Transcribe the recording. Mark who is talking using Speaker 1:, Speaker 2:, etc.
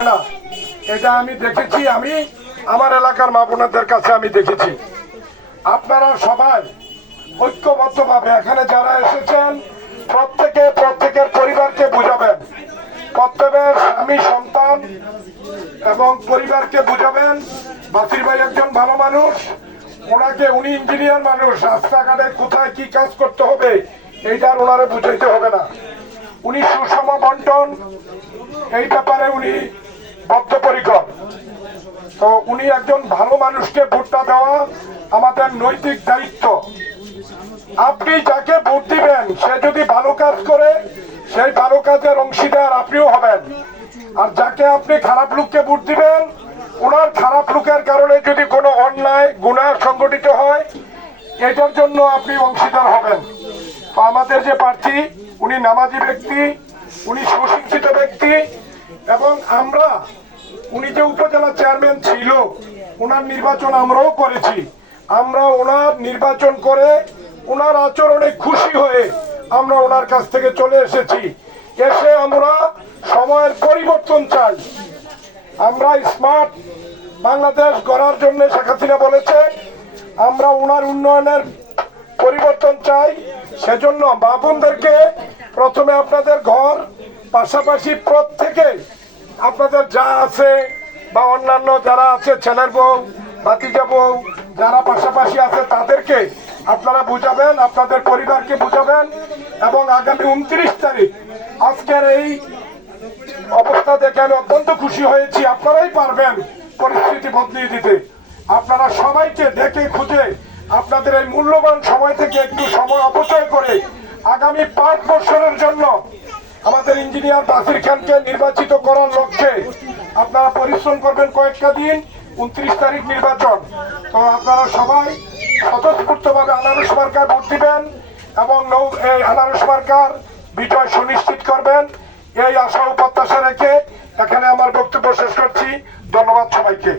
Speaker 1: না, এটা আমি দেখেছি, আমি আমার এলাকার মা বোনেদের কাছে আমি দেখেছি। আপনারা সবাই ঐক্যবদ্ধভাবে এখানে যারা এসেছেন, প্রত্যেকে প্রত্যেকের পরিবারকে বুঝাবেন। প্রত্যেকের স্বামী, সন্তান এবং পরিবারকে বুঝাবেন বাসির ভাই একজন ভালো মানুষ, ওনাকে উনি ইঞ্জিনিয়ার মানুষ, রাস্তাঘাটে কোথায় কি কাজ করতে হবে, এইটার ওনারে বুঝাইতে হবে না। উনি সুষম বন্টন, এই ব্যাপারে উনি বদ্ধপরিকর। তো উনি একজন ভালো মানুষকে ভোটটা দেওয়া আমাদের নৈতিক দায়িত্ব। আপনি যাকে ভোট দিবেন, সে যদি ভালো কাজ করে, সেই ভালো কাজের অংশীদার আপনিও হবেন। আর যাকে আপনি খারাপ লোককে ভোট দিবেন, ওনার খারাপ লোকের কারণে যদি কোনো অন্যায়, গুণা সংগঠিত হয়, এটার জন্য আপনি অংশীদার হবেন। আমাদের যে প্রার্থী, উনি নামাজি ব্যক্তি, উনি সুশিক্ষিত ব্যক্তি এবং আমরা, উনি যে উপজেলা চেয়ারম্যান ছিল ওনার নির্বাচন আমরাও করেছি। আমরা ওনার নির্বাচন করে ওনার আচরণে খুশি হয়ে আমরা ওনার কাছ থেকে চলে এসেছি। এসে আমরা সময়ের পরিবর্তন চাই। আমরা স্মার্ট বাংলাদেশ গড়ার জন্য শেখ হাসিনা বলেছে, আমরা ওনার উন্নয়নের পরিবর্তন চাই। সেজন্য বাবুনদেরকে প্রথমে আপনাদের ঘর পাশাপাশি প্রত্যেকে আপনাদের যা আছে বা অন্যান্য যারা আছে, ছেলের বউ, ভাতিজা বউ, যারা পাশাপাশি আছে, তাদেরকে আপনারা বুঝাবেন, আপনাদের পরিবারকে বুঝাবেন এবং আগামী উনত্রিশ তারিখ আজকের এই অবস্থা দেখে আমি অত্যন্ত খুশি হয়েছি। আপনারাই পারবেন পরিস্থিতি বদলিয়ে দিতে। আপনারা সবাইকে দেখে খুঁজে আপনাদের এই মূল্যবান সময় থেকে একটু সময় অপচয় করে আগামী পাঁচ বছরের জন্য আমাদের ইঞ্জিনিয়ার বাসির খানকে নির্বাচিত করার লক্ষ্যে আপনারা পরিশ্রম করবেন কয়েকটা দিন, উনত্রিশ তারিখ নির্বাচন। তো আপনারা সবাই স্বতঃস্ফূর্তভাবে আনারস মার্কায় ভোট দিবেন এবং নৌ, এই আনারস মার্কার বিজয় সুনিশ্চিত করবেন। এই আশা ও প্রত্যাশা রেখে এখানে আমার বক্তব্য শেষ করছি। ধন্যবাদ সবাইকে।